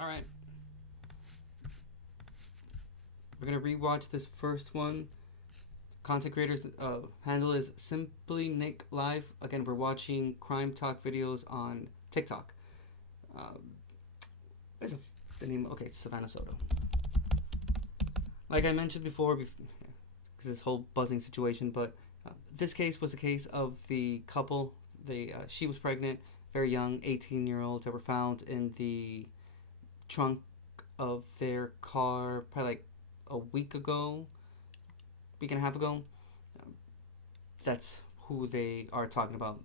Alright. We're going to rewatch this first one. Content creators handle is simplynicklive. Again, we're watching Crime-tok videos on TikTok. There's the name. Okay, it's Savannah Soto. Like I mentioned before, because this whole buzzing situation, but this case was the case of the couple. She was pregnant, very young, 18-year-olds that were found in the trunk of their car probably like a week and a half ago. That's who they are talking about.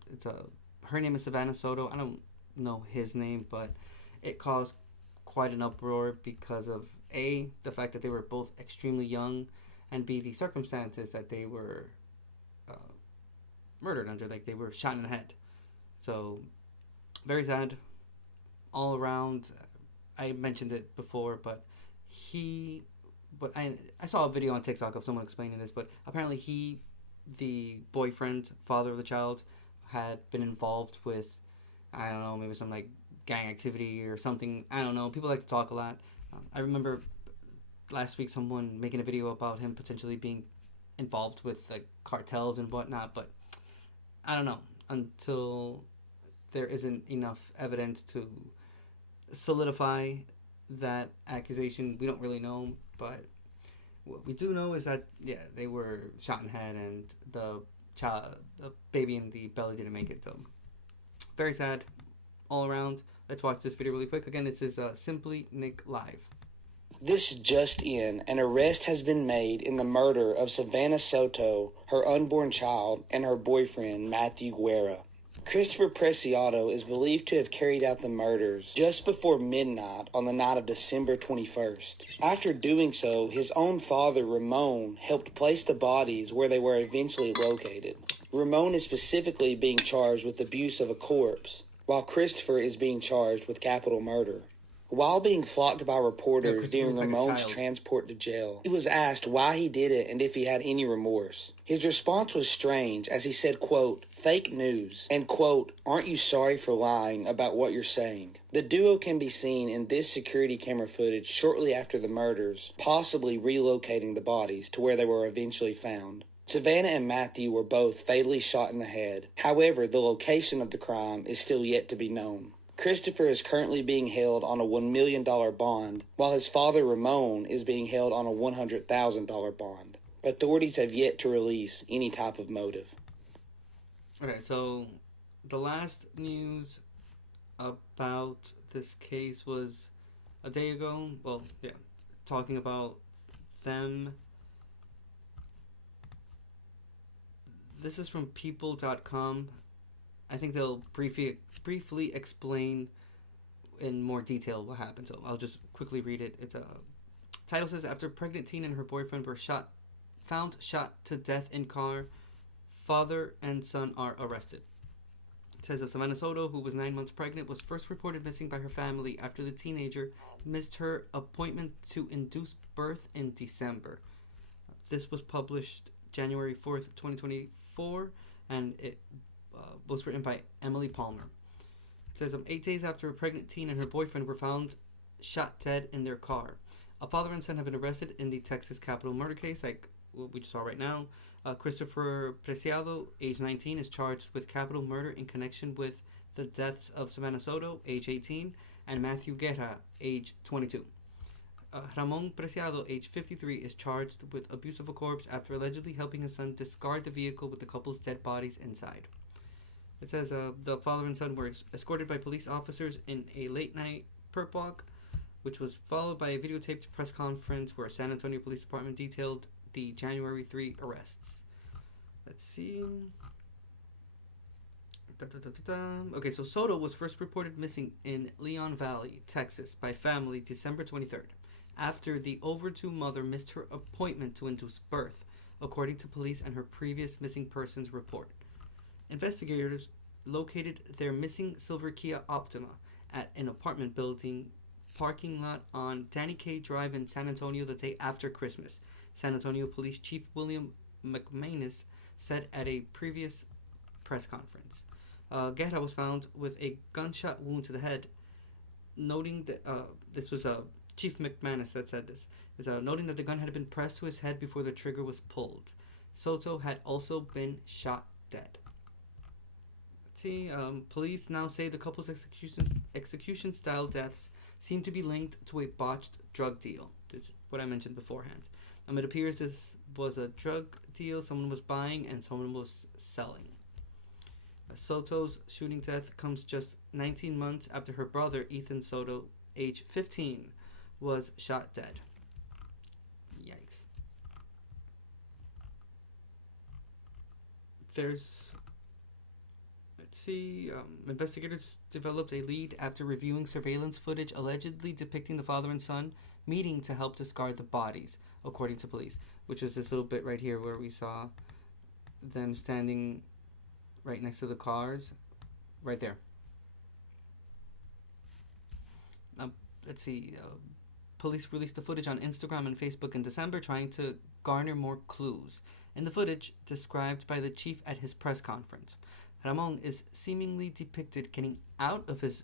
Her name is Savannah Soto. I don't know his name, but it caused quite an uproar because of A, the fact that they were both extremely young, and B, the circumstances that they were murdered under, like they were shot in the head. So very sad all around. I mentioned it before, but I saw a video on TikTok of someone explaining this, but apparently the boyfriend, father of the child, had been involved with, I don't know, maybe some like gang activity or something. I don't know. People like to talk a lot. I remember last week someone making a video about him potentially being involved with like cartels and whatnot, but I don't know. Until there isn't enough evidence to solidify that accusation, we don't really know. But what we do know is that, yeah, they were shot in the head, and the baby in the belly didn't make it. So very sad all around. Let's watch this video really quick. Again, this is Simply Nick Live. This just in, an arrest has been made in the murder of Savannah Soto, her unborn child, and her boyfriend, Matthew Guerra. Christopher Preciado is believed to have carried out the murders just before midnight on the night of December 21st. After doing so, his own father, Ramon, helped place the bodies where they were eventually located. Ramon is specifically being charged with abuse of a corpse, while Christopher is being charged with capital murder. While being flocked by reporters during Ramon's transport to jail, he was asked why he did it and if he had any remorse. His response was strange, as he said, quote, "Fake news," and quote, "Aren't you sorry for lying about what you're saying?" The duo can be seen in this security camera footage shortly after the murders, possibly relocating the bodies to where they were eventually found. Savannah and Matthew were both fatally shot in the head. However, the location of the crime is still yet to be known. Christopher is currently being held on a $1 million bond, while his father, Ramon, is being held on a $100,000 bond. Authorities have yet to release any type of motive. Okay, so the last news about this case was a day ago. Well, yeah, talking about them. This is from people.com. I think they'll briefly explain in more detail what happened. So I'll just quickly read it. It's title says, after pregnant teen and her boyfriend were found shot to death in car, father and son are arrested. It says that Savannah Soto, who was 9 months pregnant, was first reported missing by her family after the teenager missed her appointment to induce birth in December. This was published January 4th, 2024, and it was written by Emily Palmer. It says 8 days after a pregnant teen and her boyfriend were found shot dead in their car, a father and son have been arrested in the Texas capital murder case, like what we just saw right now. Christopher Preciado, age 19, is charged with capital murder in connection with the deaths of Savannah Soto, age 18, and Matthew Guerra, age 22. Ramon Preciado, age 53, is charged with abuse of a corpse after allegedly helping his son discard the vehicle with the couple's dead bodies inside. It says the father and son were escorted by police officers in a late-night perp walk, which was followed by a videotaped press conference where San Antonio Police Department detailed the January 3 arrests. Let's see. Okay, so Soto was first reported missing in Leon Valley, Texas, by family December 23rd, after the overdue mother missed her appointment to induce birth, according to police and her previous missing persons report. Investigators located their missing silver Kia Optima at an apartment building parking lot on Danny K Drive in San Antonio the day after Christmas, San Antonio Police Chief William McManus said at a previous press conference. Guerra was found with a gunshot wound to the head, noting that this was Chief McManus that said this, noting that the gun had been pressed to his head before the trigger was pulled. Soto had also been shot dead. Let's see, police now say the couple's execution-style deaths seem to be linked to a botched drug deal. That's what I mentioned beforehand. It appears this was a drug deal someone was buying and someone was selling. Soto's shooting death comes just 19 months after her brother, Ethan Soto, age 15, was shot dead. Yikes. Investigators developed a lead after reviewing surveillance footage allegedly depicting the father and son meeting to help discard the bodies, according to police, which was this little bit right here where we saw them standing right next to the cars, right there. Police released the footage on Instagram and Facebook in December, trying to garner more clues. In the footage, described by the chief at his press conference, Ramon is seemingly depicted getting out of his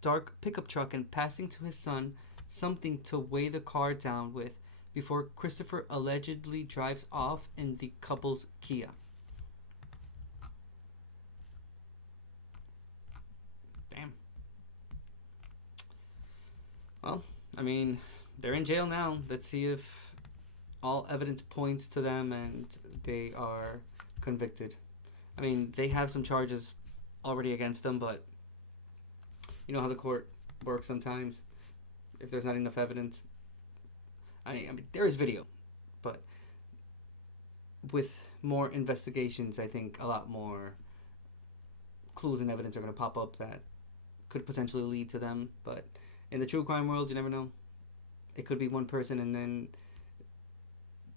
dark pickup truck and passing to his son something to weigh the car down with before Christopher allegedly drives off in the couple's Kia. Damn. Well, I mean, they're in jail now. Let's see if all evidence points to them and they are convicted. I mean, they have some charges already against them, but you know how the court works sometimes. If there's not enough evidence, I mean, there is video, but with more investigations, I think a lot more clues and evidence are going to pop up that could potentially lead to them. But in the true crime world, you never know. It could be one person, and then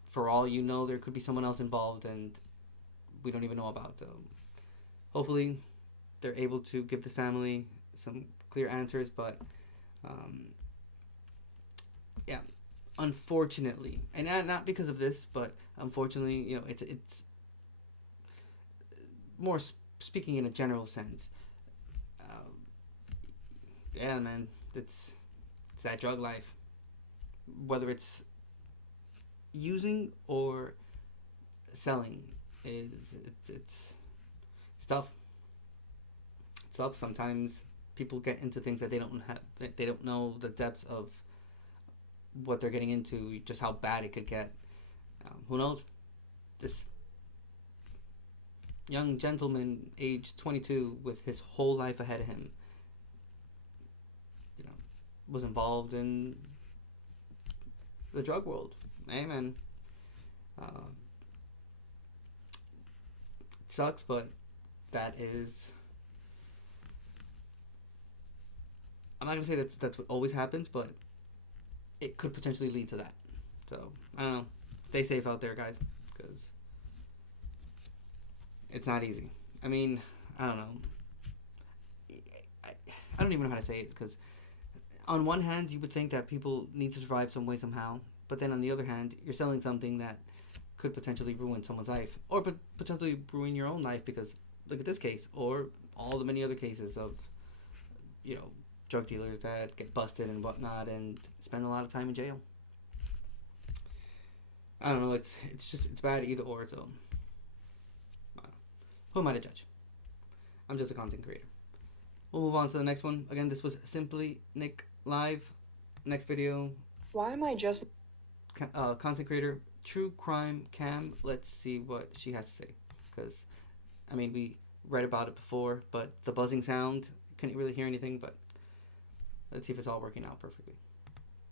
for all you know, there could be someone else involved, and we don't even know about. Hopefully, they're able to give this family some clear answers, but yeah, unfortunately, and not because of this, but unfortunately, you know, it's more speaking in a general sense. Yeah, man, it's that drug life. Whether it's using or selling, it's tough. It's tough. Sometimes people get into things that they don't know the depths of what they're getting into, just how bad it could get. Who knows? This young gentleman, age 22, with his whole life ahead of him, you know, was involved in the drug world. Amen. It sucks, but that is. I'm not gonna say that's what always happens, but it could potentially lead to that. So I don't know. Stay safe out there, guys, because it's not easy. I mean, I don't know. I don't even know how to say it, because on one hand, you would think that people need to survive some way, somehow. But then on the other hand, you're selling something that could potentially ruin someone's life. Or potentially ruin your own life, because look at this case. Or all the many other cases of, you know, drug dealers that get busted and whatnot and spend a lot of time in jail. I don't know. It's bad either or. So who am I to judge? I'm just a content creator. We'll move on to the next one. Again, this was Simply Nick Live. Next video. Why am I just... content creator, truecrimecam. Let's see what she has to say. Because, I mean, we read about it before, but the buzzing sound, couldn't really hear anything, but let's see if it's all working out perfectly.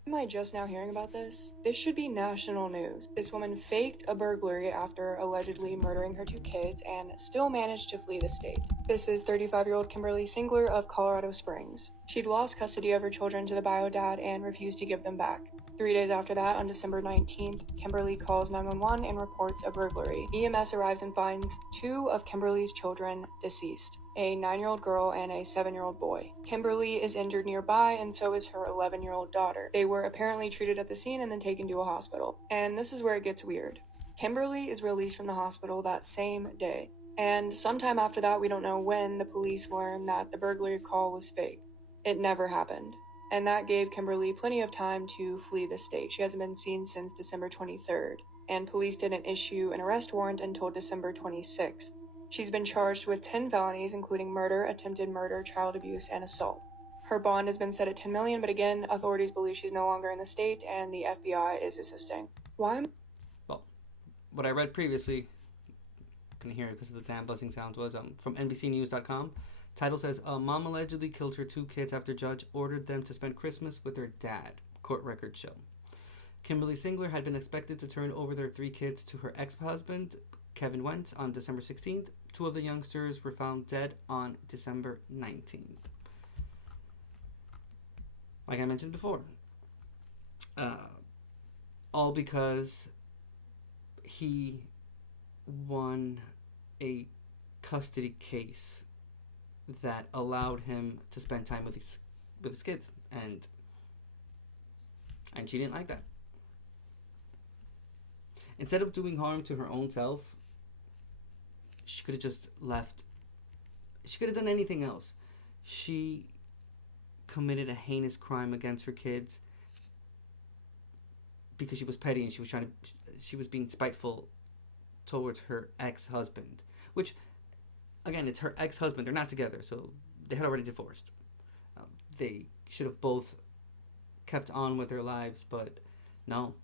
Am I just now hearing about this? This should be national news. This woman faked a burglary after allegedly murdering her 2 kids and still managed to flee the state. This is 35-year-old Kimberly Singler of Colorado Springs. She'd lost custody of her children to the bio dad and refused to give them back. 3 days after that, on December 19th, Kimberly calls 911 and reports a burglary. EMS arrives and finds 2 of Kimberly's children deceased, a 9-year-old girl and a 7-year-old boy. Kimberly is injured nearby, and so is her 11-year-old daughter. They were apparently treated at the scene and then taken to a hospital. And this is where it gets weird. Kimberly is released from the hospital that same day. And sometime after that, we don't know when, the police learned that the burglary call was fake. It never happened. And that gave Kimberly plenty of time to flee the state. She hasn't been seen since December 23rd, and police didn't issue an arrest warrant until December 26th. She's been charged with 10 felonies, including murder, attempted murder, child abuse, and assault. Her bond has been set at $10 million, but again, authorities believe she's no longer in the state, and the FBI is assisting. Why? Well, what I read previously, can hear it because of the damn buzzing sound, was from NBCnews.com. Title says, a mom allegedly killed her 2 kids after judge ordered them to spend Christmas with their dad. Court records show. Kimberly Singler had been expected to turn over their 3 kids to her ex-husband, Kevin Wentz, on December 16th. 2 of the youngsters were found dead on December 19th. Like I mentioned before. All because he won a custody case that allowed him to spend time with his kids, and she didn't like that. Instead of doing harm to her own self, she could have just left. She could have done anything else. She committed a heinous crime against her kids because she was petty and she was being spiteful towards her ex-husband, which, again, it's her ex-husband. They're not together, so they had already divorced. They should have both kept on with their lives, but no.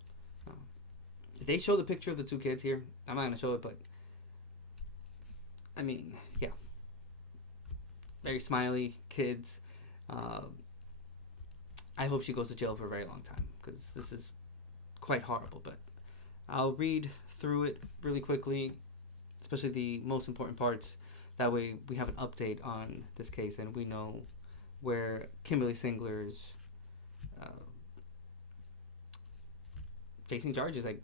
They show the picture of the 2 kids here. I'm not going to show it, but I mean, yeah. Very smiley kids. I hope she goes to jail for a very long time, because this is quite horrible, but I'll read through it really quickly, especially the most important parts. That way we have an update on this case and we know where Kimberly Singler's facing charges, like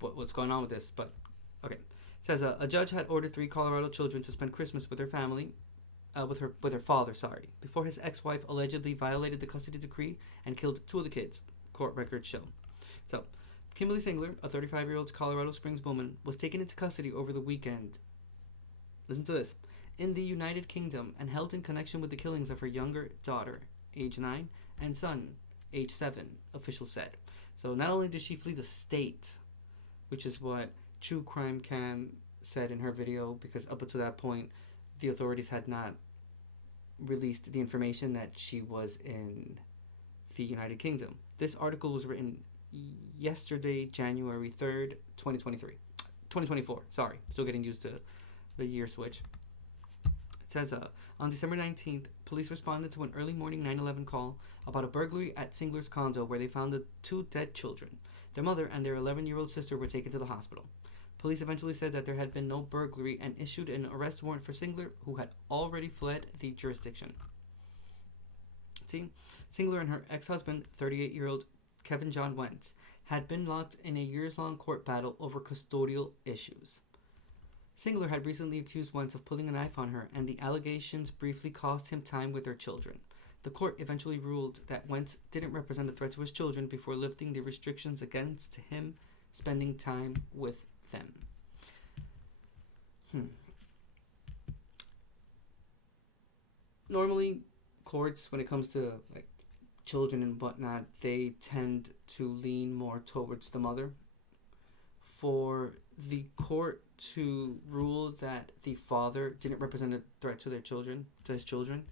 what's going on with this. But okay, it says a judge had ordered 3 Colorado children to spend Christmas with their family, with her father, before his ex-wife allegedly violated the custody decree and killed 2 of the kids. Court records show. So, Kimberly Singler, a 35-year-old Colorado Springs woman, was taken into custody over the weekend. Listen to this. In the United Kingdom, and held in connection with the killings of her younger daughter, age 9, and son, age 7, officials said. So not only did she flee the state, which is what truecrimecam said in her video, because up until that point, the authorities had not released the information that she was in the United Kingdom. This article was written yesterday, January 3rd, 2024. Sorry, still getting used to the year switch. It says, on December 19th, police responded to an early morning 911 call about a burglary at Singler's condo where they found the 2 dead children. Their mother and their 11-year-old sister were taken to the hospital. Police eventually said that there had been no burglary and issued an arrest warrant for Singler, who had already fled the jurisdiction. See, Singler and her ex-husband, 38-year-old Kevin John Wentz, had been locked in a years-long court battle over custodial issues. Singler had recently accused Wentz of pulling a knife on her, and the allegations briefly cost him time with their children. The court eventually ruled that Wentz didn't represent a threat to his children before lifting the restrictions against him spending time with them. Normally, courts, when it comes to like children and whatnot, they tend to lean more towards the mother. For the court to rule that the father didn't represent a threat to their children, to his children,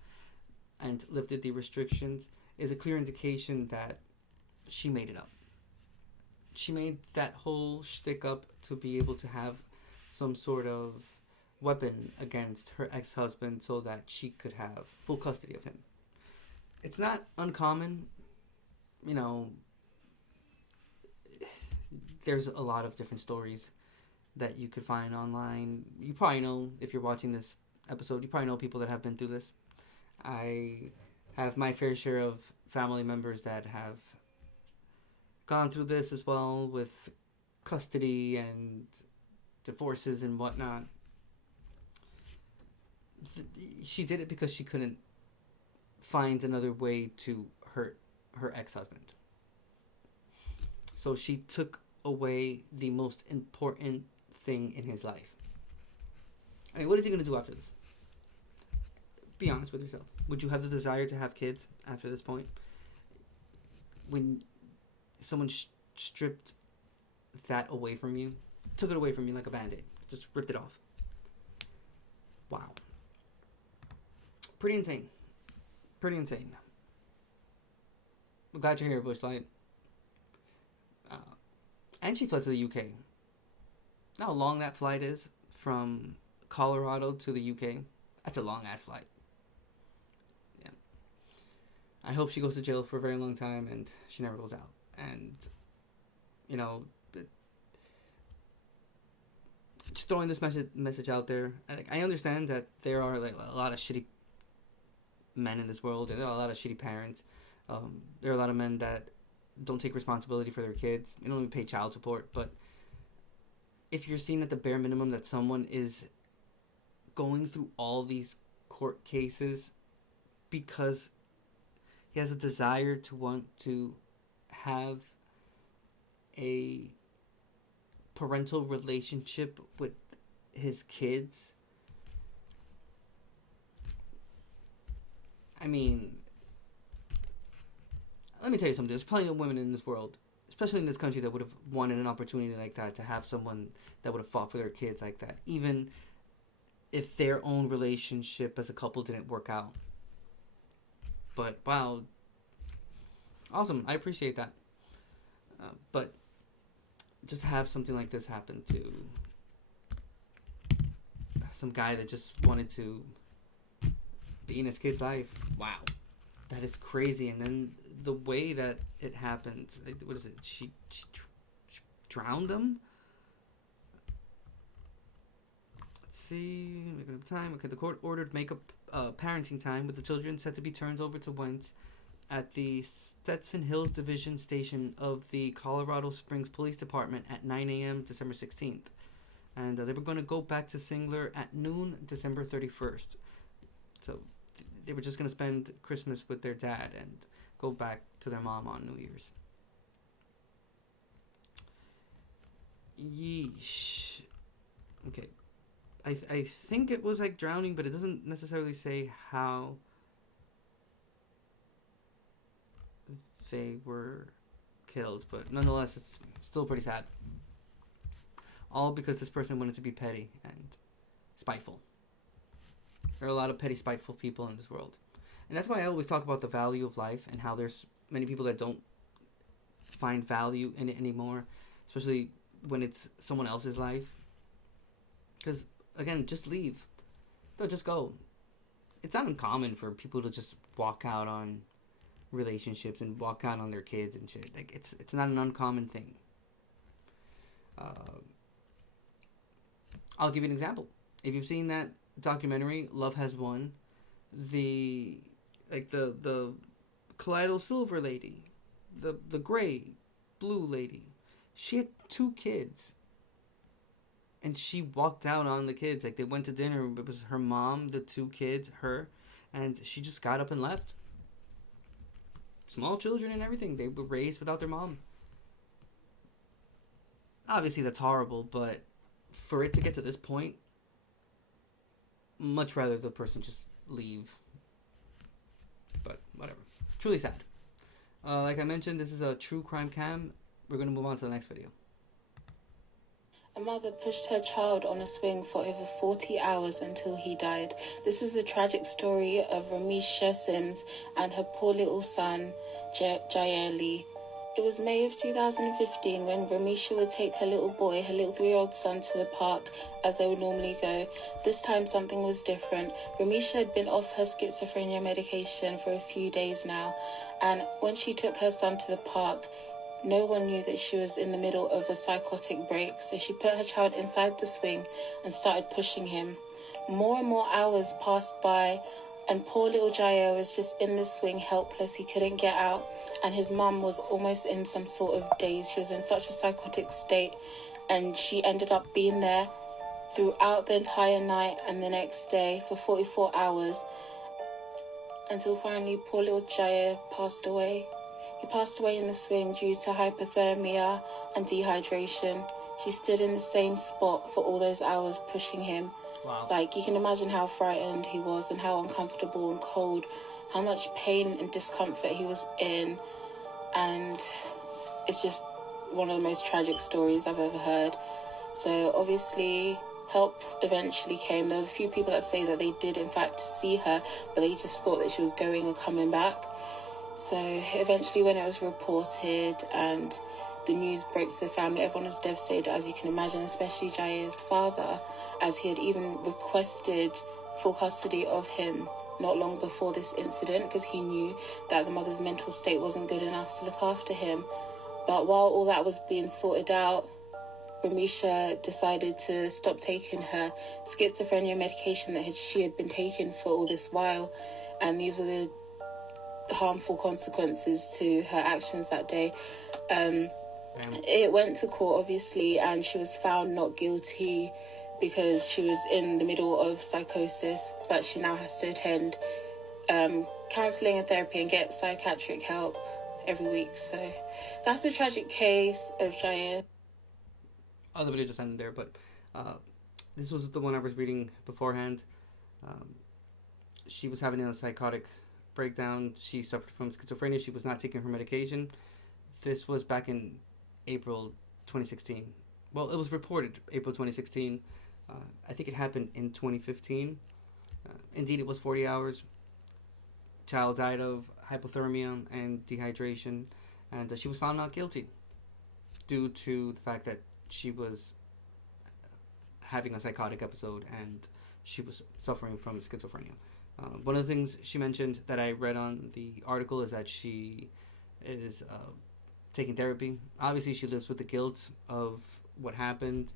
and lifted the restrictions, is a clear indication that she made it up. She made that whole shtick up to be able to have some sort of weapon against her ex-husband so that she could have full custody of him. It's not uncommon, you know, there's a lot of different stories that you could find online. You probably know, if you're watching this episode, you probably know people that have been through this. I have my fair share of family members that have gone through this as well, with custody and divorces and whatnot. She did it because she couldn't find another way to hurt her ex-husband. So she took away the most important thing in his life. I mean, what is he going to do after this? Be honest with yourself. Would you have the desire to have kids after this point? When someone stripped that away from you, took it away from you like a band-aid, just ripped it off. Wow. Pretty insane. Pretty insane. I'm glad you're here, Bushlight. And she fled to the UK. Know how long that flight is from Colorado to the UK? That's a long-ass flight. Yeah. I hope she goes to jail for a very long time and she never goes out. And, you know, just throwing this message out there. I understand that there are like a lot of shitty men in this world. There are a lot of shitty parents. There are a lot of men that don't take responsibility for their kids. They don't even pay child support. But if you're seeing at the bare minimum that someone is going through all these court cases because he has a desire to want to have a parental relationship with his kids, I mean, let me tell you something. There's plenty of women in this world, especially in this country, that would have wanted an opportunity like that, to have someone that would have fought for their kids like that, even if their own relationship as a couple didn't work out. But, wow. Awesome. I appreciate that. But just to have something like this happen to some guy that just wanted to be in his kid's life. Wow. That is crazy. And then the way that it happened, what is it? She drowned him? Let's see. Making up time. Okay, the court ordered makeup parenting time with the children set to be turned over to Went at the Stetson Hills Division Station of the Colorado Springs Police Department at 9 a.m. December 16th. And they were going to go back to Singler at noon December 31st. So they were just going to spend Christmas with their dad and go back to their mom on New Year's. Yeesh. Okay. I think it was like drowning, but it doesn't necessarily say how they were killed, but nonetheless, it's still pretty sad. All because this person wanted to be petty and spiteful. There are a lot of petty, spiteful people in this world. And that's why I always talk about the value of life and how there's many people that don't find value in it anymore, especially when it's someone else's life. Because, again, just leave. They'll just go. It's not uncommon for people to just walk out on relationships and walk out on their kids and shit. Like, it's not an uncommon thing. I'll give you an example. If you've seen that documentary, Love Has Won, the colloidal silver lady, the gray, blue lady, she had 2 kids. And she walked out on the kids. Like, they went to dinner. It was her mom, the 2 kids, her, and she just got up and left. Small children and everything. They were raised without their mom. Obviously, that's horrible, but for it to get to this point, much rather the person just leave. But whatever. Truly sad. Like I mentioned, this is a true crime cam. We're going to move on to the next video. A mother pushed her child on a swing for over 40 hours until he died. This is the tragic story of Ramisha Sims and her poor little son, Jaeli. It was May of 2015 when Ramisha would take her little boy, her little 3-year-old son, to the park as they would normally go. This time something was different. Ramisha had been off her schizophrenia medication for a few days now, and when she took her son to the park, no one knew that she was in the middle of a psychotic break, so she put her child inside the swing and started pushing him. More and more hours passed by, and poor little Jair was just in the swing, helpless. He couldn't get out, and his mum was almost in some sort of daze. She was in such a psychotic state, and she ended up being there throughout the entire night and the next day for 44 hours, until finally poor little Jair passed away. He passed away in the swing due to hypothermia and dehydration. She stood in the same spot for all those hours pushing him. Wow. Like, you can imagine how frightened he was and how uncomfortable and cold, how much pain and discomfort he was in. And it's just one of the most tragic stories I've ever heard. So obviously help eventually came. There was a few people that say that they did in fact see her, but they just thought that she was going and coming back. So eventually, when it was reported and the news broke to the family, everyone was devastated, as you can imagine, especially Jair's father, as he had even requested full custody of him not long before this incident, because he knew that the mother's mental state wasn't good enough to look after him. But while all that was being sorted out, Ramisha decided to stop taking her schizophrenia medication that she had been taking for all this while, and these were the harmful consequences to her actions that day. It went to court, obviously, and she was found not guilty because she was in the middle of psychosis, but she now has to attend counselling and therapy and get psychiatric help every week. So that's the tragic case of Jair. Oh, the video just ended there, but this was the one I was reading beforehand. She was having a psychotic breakdown. She suffered from schizophrenia. She was not taking her medication. This was back in April 2016. Well, it was reported April 2016. I think it happened in 2015. Indeed, it was 40 hours. Child died of hypothermia and dehydration, and she was found not guilty due to the fact that she was having a psychotic episode and she was suffering from schizophrenia. One of the things she mentioned that I read on the article is that she is taking therapy. Obviously, she lives with the guilt of what happened.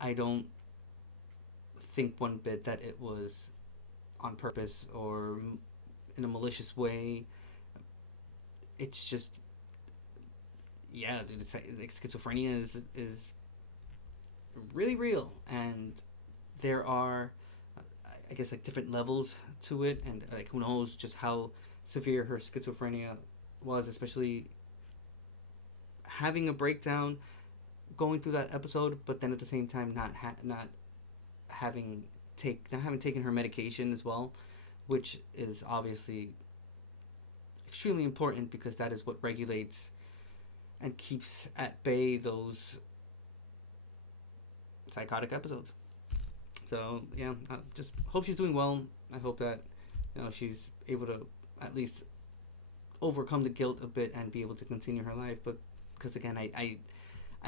I don't think one bit that it was on purpose or in a malicious way. It's just, yeah, it's like schizophrenia is really real, and there are, I guess, like different levels to it, and like who knows just how severe her schizophrenia was, especially having a breakdown, going through that episode, but then at the same time not having taken her medication as well, which is obviously extremely important because that is what regulates and keeps at bay those psychotic episodes. So yeah, I just hope she's doing well. I hope that, you know, she's able to at least overcome the guilt a bit and be able to continue her life. But because again, I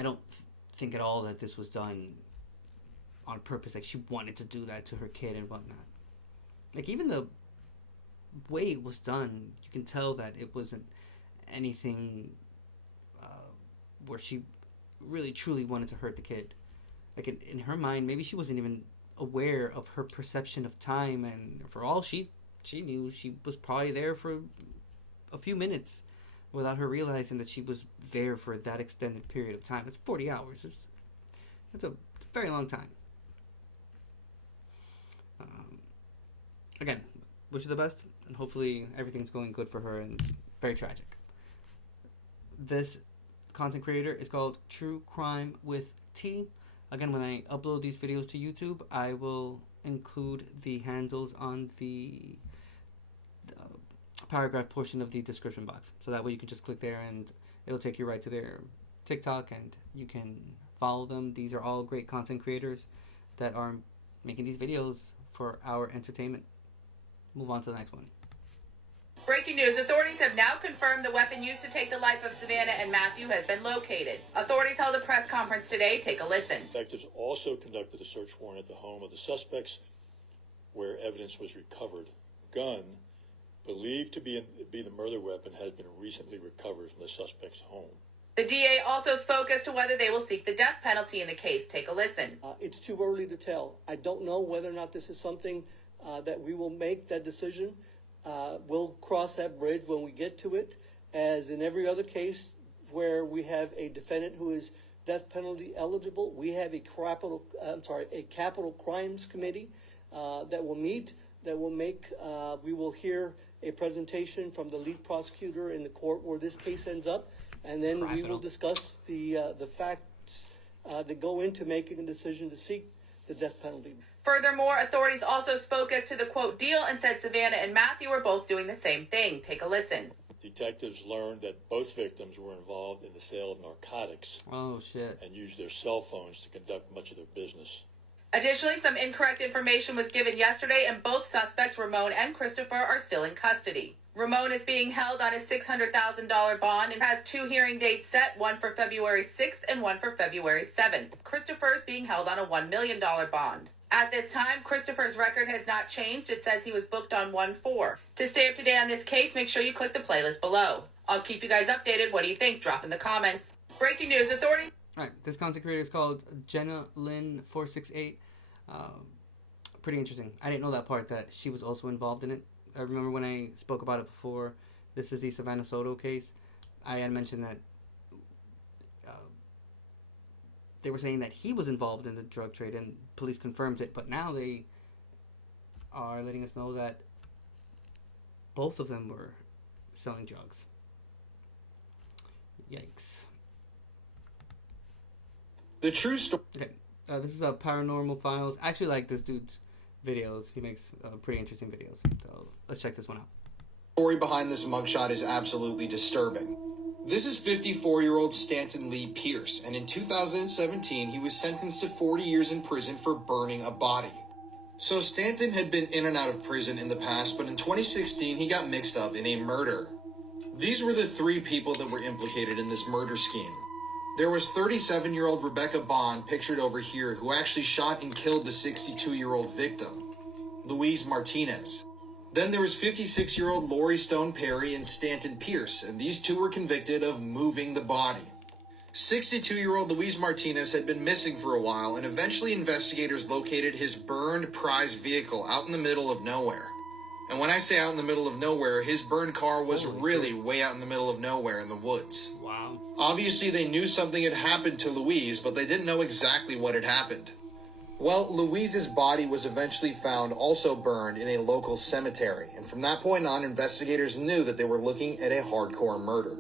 don't think at all that this was done on purpose. Like, she wanted to do that to her kid and whatnot. Like, even the way it was done, you can tell that it wasn't anything where she really truly wanted to hurt the kid. Like, in her mind, maybe she wasn't even aware of her perception of time, and for all she knew, she was probably there for a few minutes without her realizing that she was there for that extended period of time. It's 40 hours. It's a very long time. Again, wish her the best, and hopefully everything's going good for her, and it's very tragic. This content creator is called truecrimewithtee. Again, when I upload these videos to YouTube, I will include the handles on the paragraph portion of the description box. So that way you can just click there and it'll take you right to their TikTok and you can follow them. These are all great content creators that are making these videos for our entertainment. Move on to the next one. Breaking news. Authorities have now confirmed the weapon used to take the life of Savannah and Matthew has been located. Authorities held a press conference today. Take a listen. Detectives also conducted a search warrant at the home of the suspects where evidence was recovered. Gun, believed to be the murder weapon, has been recently recovered from the suspect's home. The DA also spoke as to whether they will seek the death penalty in the case. Take a listen. It's too early to tell. I don't know whether or not this is something that we will make that decision. We'll cross that bridge when we get to it. As in every other case where we have a defendant who is death penalty eligible, we have a capital crimes committee that will meet, that will make, we will hear a presentation from the lead prosecutor in the court where this case ends up, and then we will discuss the facts that go into making a decision to seek the death penalty. Furthermore, authorities also spoke as to the quote deal and said Savannah and Matthew were both doing the same thing. Take a listen. Detectives learned that both victims were involved in the sale of narcotics. Oh, shit. And used their cell phones to conduct much of their business. Additionally, some incorrect information was given yesterday, and both suspects, Ramon and Christopher, are still in custody. Ramon is being held on a $600,000 bond and has 2 hearing dates set, one for February 6th and one for February 7th. Christopher is being held on a $1 million bond. At this time, Christopher's record has not changed. It says he was booked on 1/4. To stay up to date on this case, make sure you click the playlist below. I'll keep you guys updated. What do you think? Drop in the comments. Breaking news, authorities... Alright, this content creator is called Jenna Lynn 468. Pretty interesting. I didn't know that part, that she was also involved in it. I remember when I spoke about it before. This is the Savannah Soto case. I had mentioned that they were saying that he was involved in the drug trade, and police confirmed it. But now they are letting us know that both of them were selling drugs. Yikes. The true story. Okay, this is Paranormal Files. I actually like this dude's videos. He makes pretty interesting videos. So let's check this one out. Story behind this mugshot is absolutely disturbing. This is 54-year-old Stanton Lee Pierce, and in 2017, he was sentenced to 40 years in prison for burning a body. So Stanton had been in and out of prison in the past, but in 2016, he got mixed up in a murder. These were the 3 people that were implicated in this murder scheme. There was 37-year-old Rebecca Bond, pictured over here, who actually shot and killed the 62-year-old victim, Louise Martinez. Then there was 56-year-old Lori Stone Perry and Stanton Pierce, and these 2 were convicted of moving the body. 62-year-old Louise Martinez had been missing for a while, and eventually investigators located his burned prize vehicle out in the middle of nowhere. And when I say out in the middle of nowhere, his burned car was really way out in the middle of nowhere in the woods. Wow. Obviously, they knew something had happened to Louise, but they didn't know exactly what had happened. Well, Louise's body was eventually found also burned in a local cemetery, and from that point on, investigators knew that they were looking at a hardcore murder.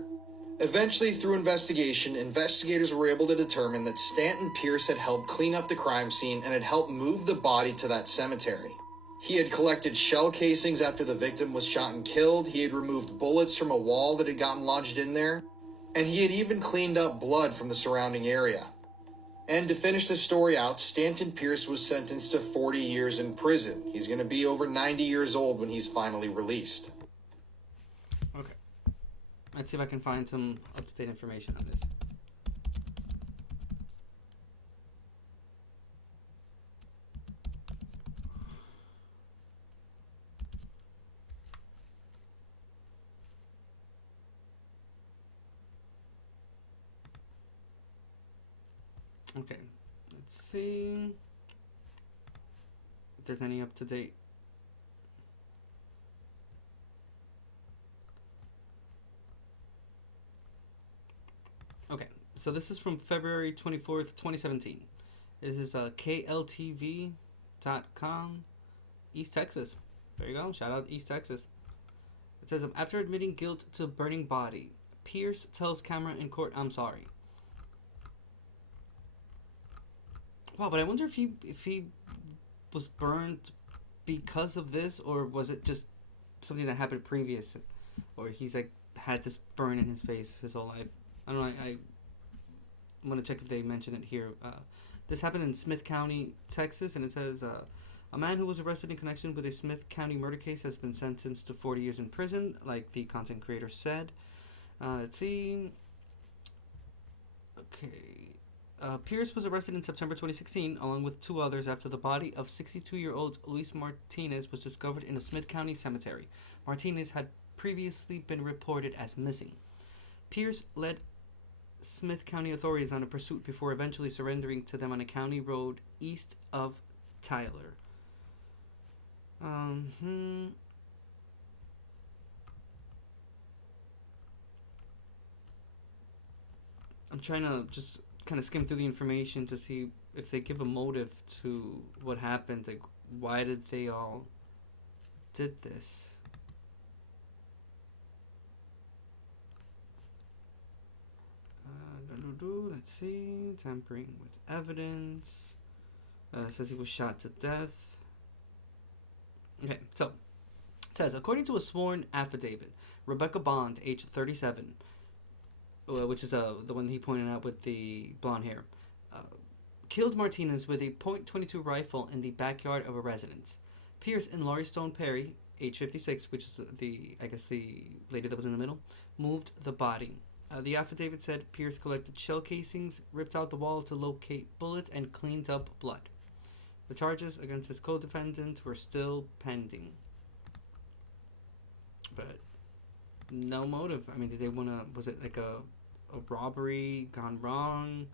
Eventually, through investigation, investigators were able to determine that Stanton Pierce had helped clean up the crime scene and had helped move the body to that cemetery. He had collected shell casings after the victim was shot and killed, he had removed bullets from a wall that had gotten lodged in there, and he had even cleaned up blood from the surrounding area. And to finish the story out, Stanton Pierce was sentenced to 40 years in prison. He's going to be over 90 years old when he's finally released. Okay. Let's see if I can find some up-to-date information on this. Okay, let's see if there's any up-to-date. Okay, so this is from February 24th, 2017. This is KLTV.com, East Texas. There you go, shout out East Texas. It says, after admitting guilt to burning body, Pierce tells camera in court, "I'm sorry." Wow, but I wonder if he was burned because of this, or was it just something that happened previous, or he's like had this burn in his face his whole life. I don't know. I want to check if they mention it here. This happened in Smith County, Texas, and it says a man who was arrested in connection with a Smith County murder case has been sentenced to 40 years in prison, like the content creator said. Let's see. Okay. Pierce was arrested in September 2016, along with 2 others, after the body of 62-year-old Luis Martinez was discovered in a Smith County cemetery. Martinez had previously been reported as missing. Pierce led Smith County authorities on a pursuit before eventually surrendering to them on a county road east of Tyler. I'm trying to just kind of skim through the information to see if they give a motive to what happened. Like, why did they all did this? Let's see. Tampering with evidence. Says he was shot to death. Okay, so it says, according to a sworn affidavit, Rebecca Bond, age 37, which is the one he pointed out with the blonde hair, killed Martinez with a .22 rifle in the backyard of a residence. Pierce and Laurie Stone Perry, age 56, which is the lady that was in the middle, moved the body. The affidavit said Pierce collected shell casings, ripped out the wall to locate bullets, and cleaned up blood. The charges against his co-defendant were still pending. But no motive. I mean, did they want to... Was it like a robbery gone wrong?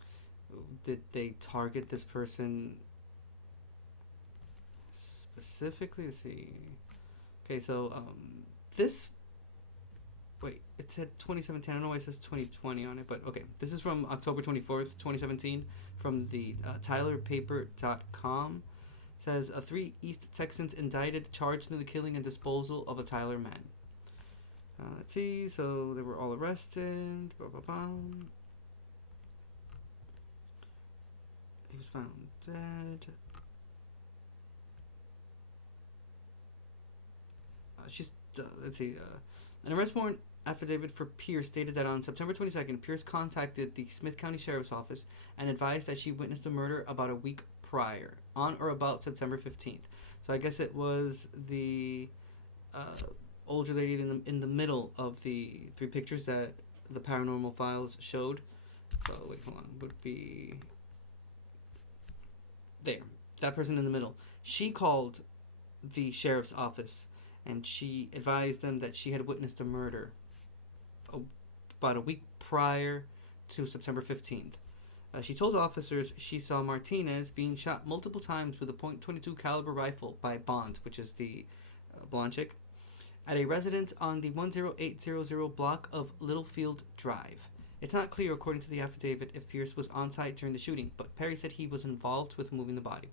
Did they target this person specifically? Let's see. Okay, so this... Wait, it said 2017. I don't know why it says 2020 on it, but okay. This is from October 24th, 2017, from the tylerpaper.com. It says, 3 East Texans indicted, charged in the killing and disposal of a Tyler man. Let's see, so they were all arrested. He was found dead. Let's see, an arrest warrant affidavit for Pierce stated that on September 22nd, Pierce contacted the Smith County Sheriff's Office and advised that she witnessed a murder about a week prior, on or about September 15th. So I guess it was the older lady in the middle of the 3 pictures that the Paranormal Files showed. So wait, hold on, would be there. That person in the middle. She called the sheriff's office and she advised them that she had witnessed a murder about a week prior to September 15th. She told officers she saw Martinez being shot multiple times with a .22 caliber rifle by Bond, which is the blonde chick, at a residence on the 10800 block of Littlefield Drive. It's not clear, according to the affidavit, if Pierce was on site during the shooting, but Perry said he was involved with moving the body.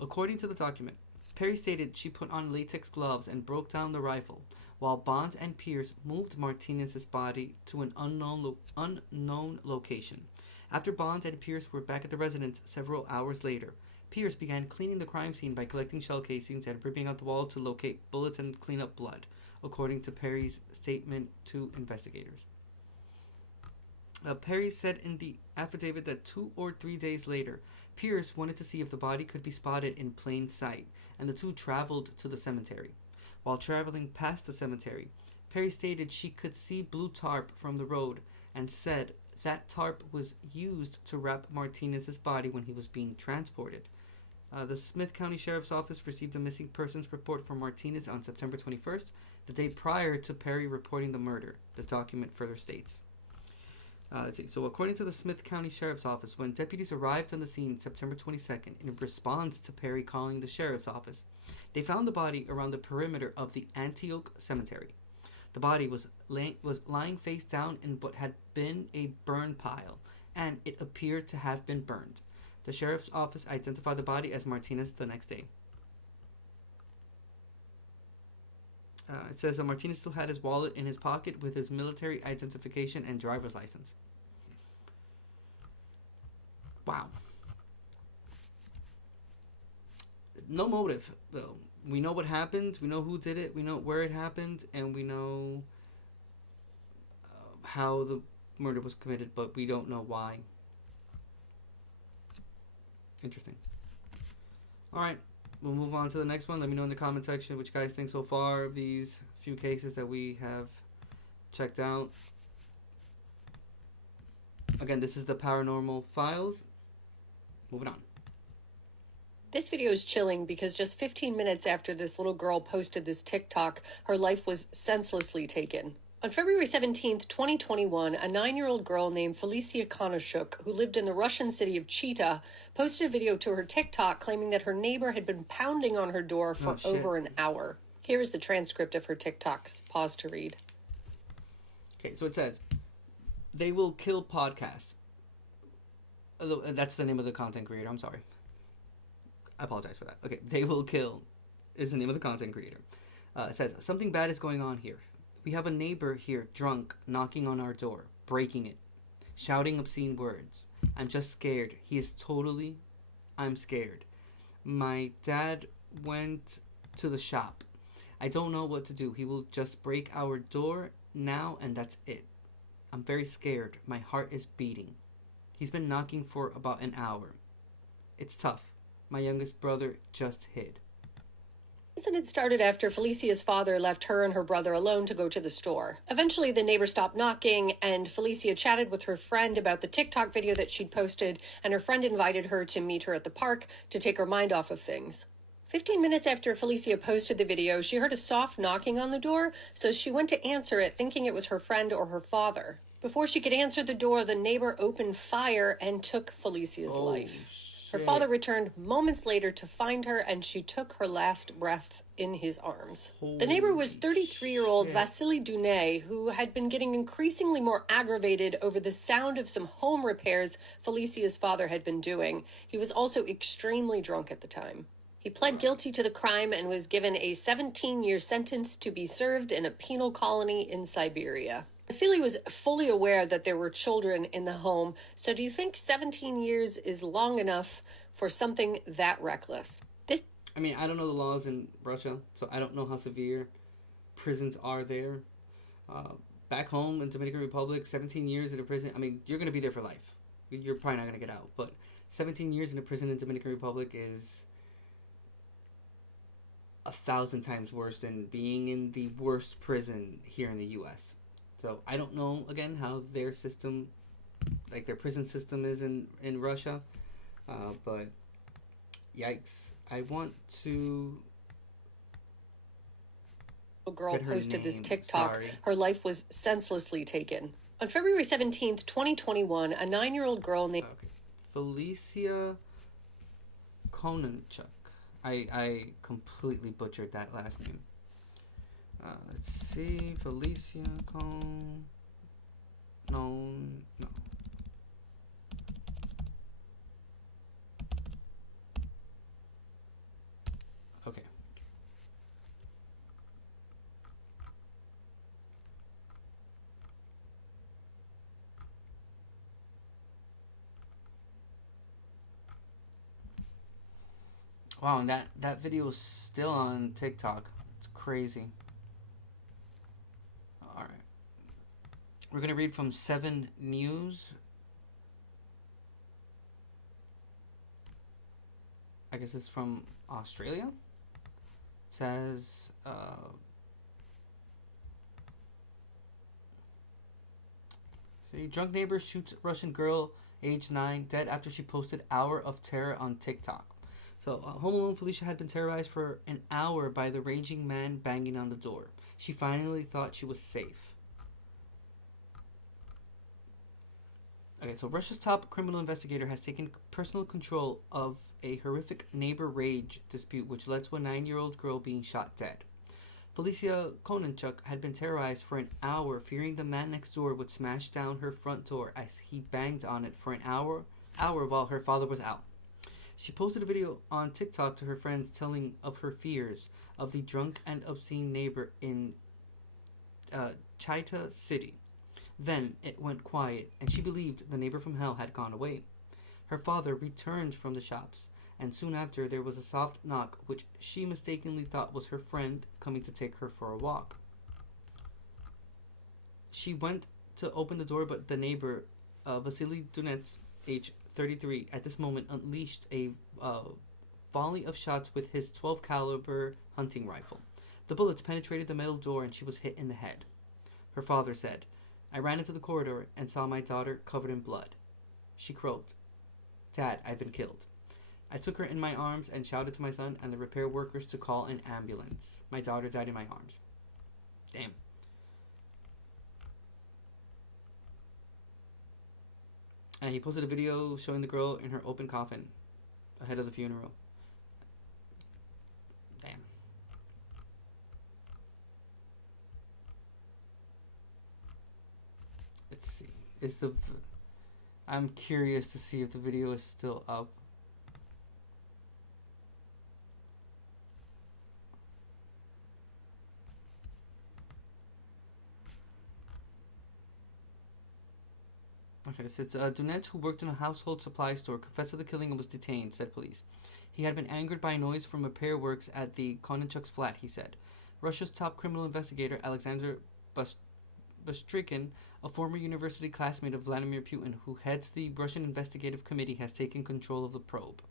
According to the document, Perry stated she put on latex gloves and broke down the rifle, while Bond and Pierce moved Martinez's body to an unknown location. After Bond and Pierce were back at the residence several hours later, Pierce began cleaning the crime scene by collecting shell casings and ripping out the wall to locate bullets and clean up blood, according to Perry's statement to investigators. Perry said in the affidavit that 2 or 3 days later, Pierce wanted to see if the body could be spotted in plain sight, and the two traveled to the cemetery. While traveling past the cemetery, Perry stated she could see blue tarp from the road and said that tarp was used to wrap Martinez's body when he was being transported. The Smith County Sheriff's Office received a missing persons report from Martinez on September 21st, the day prior to Perry reporting the murder, the document further states. Let's see. So according to the Smith County Sheriff's Office, when deputies arrived on the scene September 22nd in response to Perry calling the Sheriff's Office, they found the body around the perimeter of the Antioch Cemetery. The body was lying face down in what had been a burn pile, and it appeared to have been burned. The Sheriff's Office identified the body as Martinez the next day. It says that Martinez still had his wallet in his pocket with his military identification and driver's license. Wow. No motive, though. We know what happened, we know who did it, we know where it happened, and we know how the murder was committed, but we don't know why. Interesting. Alright, we'll move on to the next one. Let me know in the comment section what you guys think so far of these few cases that we have checked out. Again, this is the Paranormal Files. Moving on. This video is chilling because just 15 minutes after this little girl posted this TikTok, her life was senselessly taken. On February 17th, 2021, a 9-year-old girl named Felicia Konoshuk, who lived in the Russian city of Chita, posted a video to her TikTok claiming that her neighbor had been pounding on her door for over an hour. Here is the transcript of her TikToks. Pause to read. Okay, so it says, "They will kill podcasts." That's the name of the content creator. I'm sorry. I apologize for that. Okay, "They will kill" is the name of the content creator. It says, "Something bad is going on here. We have a neighbor here, drunk, knocking on our door, breaking it, shouting obscene words. I'm just scared. I'm scared. My dad went to the shop. I don't know what to do. He will just break our door now and that's it. I'm very scared. My heart is beating. He's been knocking for about an hour. It's tough. My youngest brother just hid. The incident started after Felicia's father left her and her brother alone to go to the store. Eventually, the neighbor stopped knocking, and Felicia chatted with her friend about the TikTok video that she'd posted, and her friend invited her to meet her at the park to take her mind off of things. 15 minutes after Felicia posted the video, she heard a soft knocking on the door, so she went to answer it, thinking it was her friend or her father. Before she could answer the door, the neighbor opened fire and took Felicia's life. Her father returned moments later to find her, and she took her last breath in his arms. The neighbor was 33-year-old Vasily Dunay, who had been getting increasingly more aggravated over the sound of some home repairs Felicia's father had been doing. He was also extremely drunk at the time. He pled guilty to the crime and was given a 17-year sentence to be served in a penal colony in Siberia. Vasily was fully aware that there were children in the home, so do you think 17 years is long enough for something that reckless? I mean, I don't know the laws in Russia, so I don't know how severe prisons are there. Back home in Dominican Republic, 17 years in a prison, I mean, you're going to be there for life. You're probably not going to get out, but 17 years in a prison in Dominican Republic is 1,000 times worse than being in the worst prison here in the U.S. So I don't know, again, how their system, like their prison system is in Russia. But yikes. I want to... A girl posted this TikTok. Sorry. Her life was senselessly taken. On February 17th, 2021, a 9-year-old girl named... Okay. Felicia Kononchuk. I completely butchered that last name. Let's see, Felicia no. Okay. Wow, and that video is still on TikTok. It's crazy. All right. We're going to read from 7 News. I guess it's from Australia. It says, a drunk neighbor shoots Russian girl, age 9, dead after she posted hour of terror on TikTok. So, home alone Felicia had been terrorized for an hour by the raging man banging on the door. She finally thought she was safe. Okay, so Russia's top criminal investigator has taken personal control of a horrific neighbor rage dispute which led to a 9-year-old girl being shot dead. Felicia Kononchuk had been terrorized for an hour, fearing the man next door would smash down her front door as he banged on it for an hour while her father was out. She posted a video on TikTok to her friends telling of her fears of the drunk and obscene neighbor in Chita City. Then it went quiet, and she believed the neighbor from hell had gone away. Her father returned from the shops, and soon after there was a soft knock, which she mistakenly thought was her friend coming to take her for a walk. She went to open the door, but the neighbor, Vasily Dunets, age 33, at this moment unleashed a volley of shots with his 12 caliber hunting rifle. The bullets penetrated the metal door and she was hit in the head. Her father said, "I ran into the corridor and saw my daughter covered in blood." She croaked, "Dad, I've been killed." I took her in my arms and shouted to my son and the repair workers to call an ambulance. My daughter died in my arms. Damn. And he posted a video showing the girl in her open coffin ahead of the funeral. Damn. Let's see. I'm curious to see if the video is still up. Okay, so it's Dunet, who worked in a household supply store, confessed to the killing and was detained, said police. He had been angered by noise from repair works at the Koninchuk's flat, he said. Russia's top criminal investigator, Alexander Bastrykin, a former university classmate of Vladimir Putin, who heads the Russian Investigative Committee, has taken control of the probe.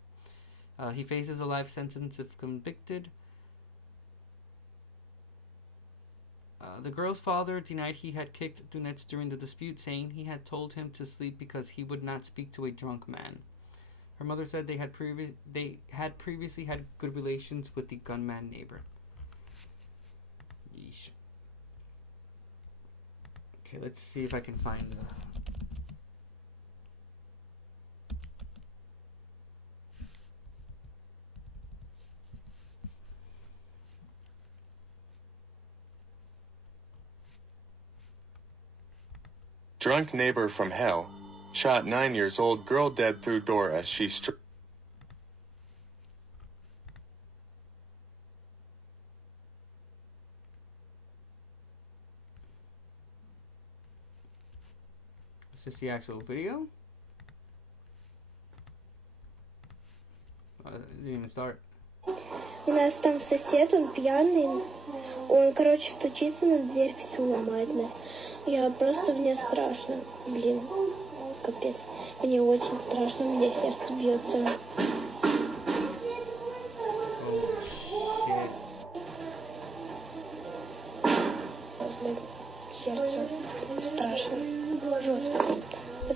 He faces a life sentence if convicted. The girl's father denied he had kicked Dunetz during the dispute, saying he had told him to sleep because he would not speak to a drunk man. Her mother said they had previously had good relations with the gunman neighbor. Yeesh. Okay, let's see if I can find the... Drunk neighbor from hell shot 9-year-old girl dead through door as she Let's just the actual video. It didn't even start. У нас там сосед, он пьяный, он, короче, стучится на дверь, всю ломает. Я просто, мне страшно, блин, капец. Мне очень страшно, у меня сердце бьется. Сердце страшно, жестко.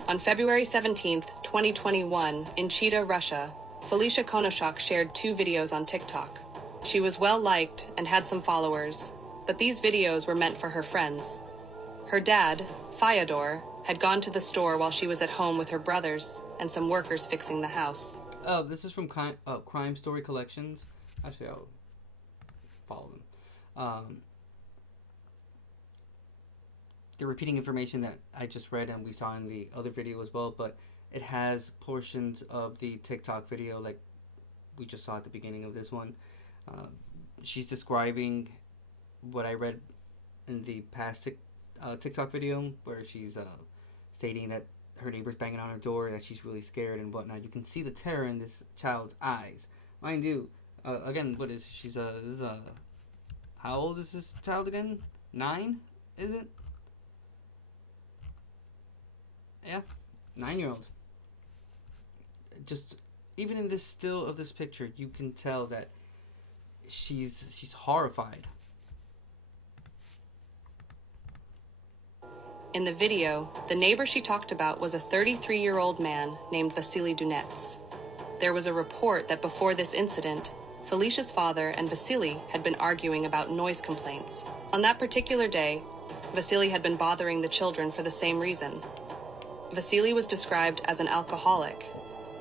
On February 17th, 2021, in Chita, Russia, Felicia Konoshok shared 2 videos on TikTok. She was well liked and had some followers, but these videos were meant for her friends. Her dad, Fyodor, had gone to the store while she was at home with her brothers and some workers fixing the house. Oh, this is from Crime Story Collections. Actually, I'll follow them. They're repeating information that I just read and we saw in the other video as well, but it has portions of the TikTok video like we just saw at the beginning of this one. She's describing what I read in the past TikTok video where she's stating that her neighbor's banging on her door, that she's really scared and whatnot. You can see the terror in this child's eyes. Mind you, again, what is she's how old is this child again? 9, is it? Yeah, 9-year-old. Just even in this still of this picture, you can tell that she's horrified. In the video, the neighbor she talked about was a 33-year-old man named Vasily Dunets. There was a report that before this incident, Felicia's father and Vasily had been arguing about noise complaints. On that particular day, Vasily had been bothering the children for the same reason. Vasily was described as an alcoholic,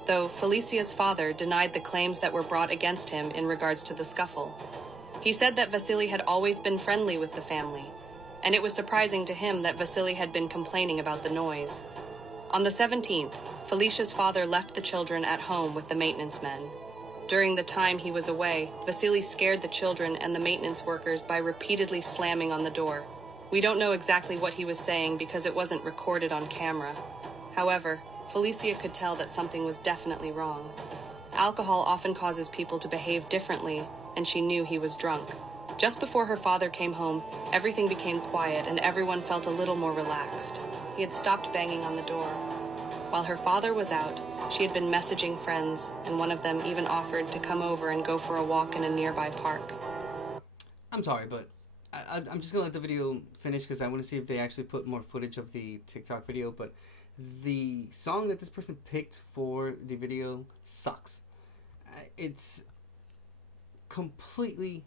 though Felicia's father denied the claims that were brought against him in regards to the scuffle. He said that Vasily had always been friendly with the family, and it was surprising to him that Vasily had been complaining about the noise. On the 17th, Felicia's father left the children at home with the maintenance men. During the time he was away, Vasily scared the children and the maintenance workers by repeatedly slamming on the door. We don't know exactly what he was saying because it wasn't recorded on camera. However, Felicia could tell that something was definitely wrong. Alcohol often causes people to behave differently, and she knew he was drunk. Just before her father came home, everything became quiet and everyone felt a little more relaxed. He had stopped banging on the door. While her father was out, she had been messaging friends, and one of them even offered to come over and go for a walk in a nearby park. I'm sorry, but I'm just going to let the video finish because I want to see if they actually put more footage of the TikTok video, but the song that this person picked for the video sucks. It's completely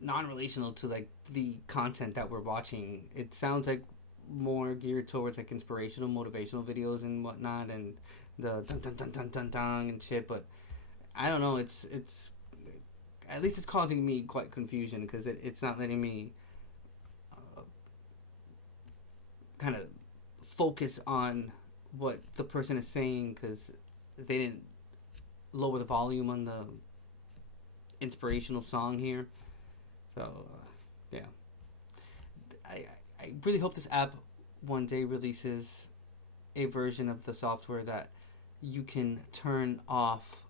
non-relational to like the content that we're watching. It sounds like more geared towards like inspirational, motivational videos and whatnot, and the dun dun dun dun dun dun and shit. But I don't know. It's at least it's causing me quite confusion because it's not letting me kind of focus on what the person is saying because they didn't lower the volume on the inspirational song here. So yeah, I really hope this app one day releases a version of the software that you can turn off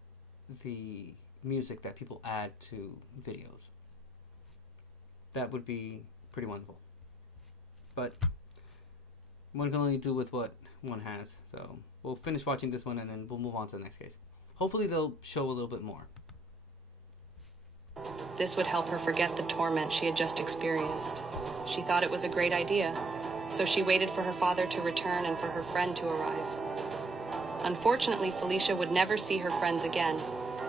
the music that people add to videos. That would be pretty wonderful. But one can only do with what one has. So we'll finish watching this one and then we'll move on to the next case. Hopefully they'll show a little bit more. This would help her forget the torment she had just experienced. She thought it was a great idea, so she waited for her father to return and for her friend to arrive. Unfortunately, Felicia would never see her friends again,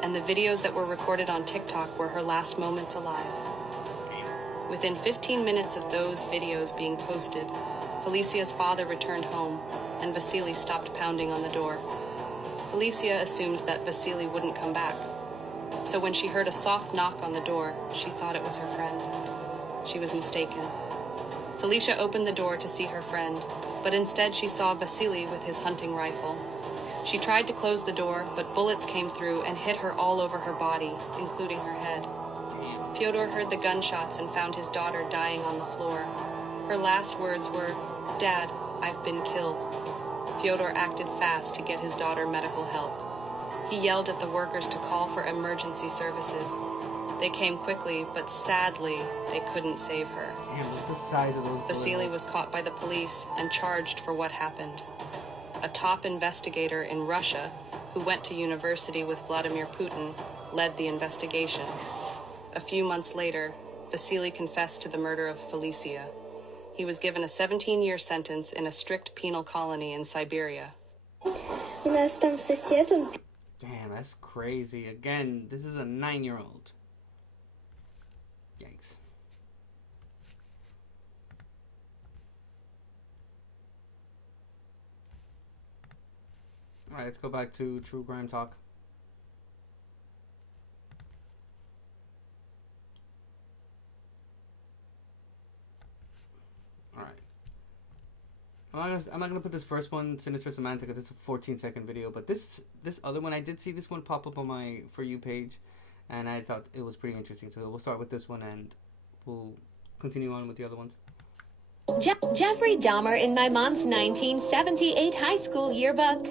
and the videos that were recorded on TikTok were her last moments alive. Within 15 minutes of those videos being posted, Felicia's father returned home, and Vasily stopped pounding on the door. Felicia assumed that Vasily wouldn't come back, so when she heard a soft knock on the door, she thought it was her friend. She was mistaken. Felicia opened the door to see her friend, but instead she saw Vasily with his hunting rifle. She tried to close the door, but bullets came through and hit her all over her body, including her head. Fyodor heard the gunshots and found his daughter dying on the floor. Her last words were, "Dad, I've been killed." Fyodor acted fast to get his daughter medical help. He yelled at the workers to call for emergency services. They came quickly, but sadly, they couldn't save her. Damn, look at the size of those Vasily bullets. was caught by the police and charged for what happened. A top investigator in Russia, who went to university with Vladimir Putin, led the investigation. A few months later, Vasily confessed to the murder of Felicia. He was given a 17-year sentence in a strict penal colony in Siberia. У нас там сосед, он Damn, that's crazy. Again, this is a 9-year-old. Yikes. Alright, let's go back to True Crime Talk. Alright. I'm not gonna put this first one, Sinister Samantha, because it's a 14-second video. But this other one, I did see this one pop up on my For You page, and I thought it was pretty interesting. So we'll start with this one, and we'll continue on with the other ones. Jeffrey Dahmer in my mom's 1978 high school yearbook.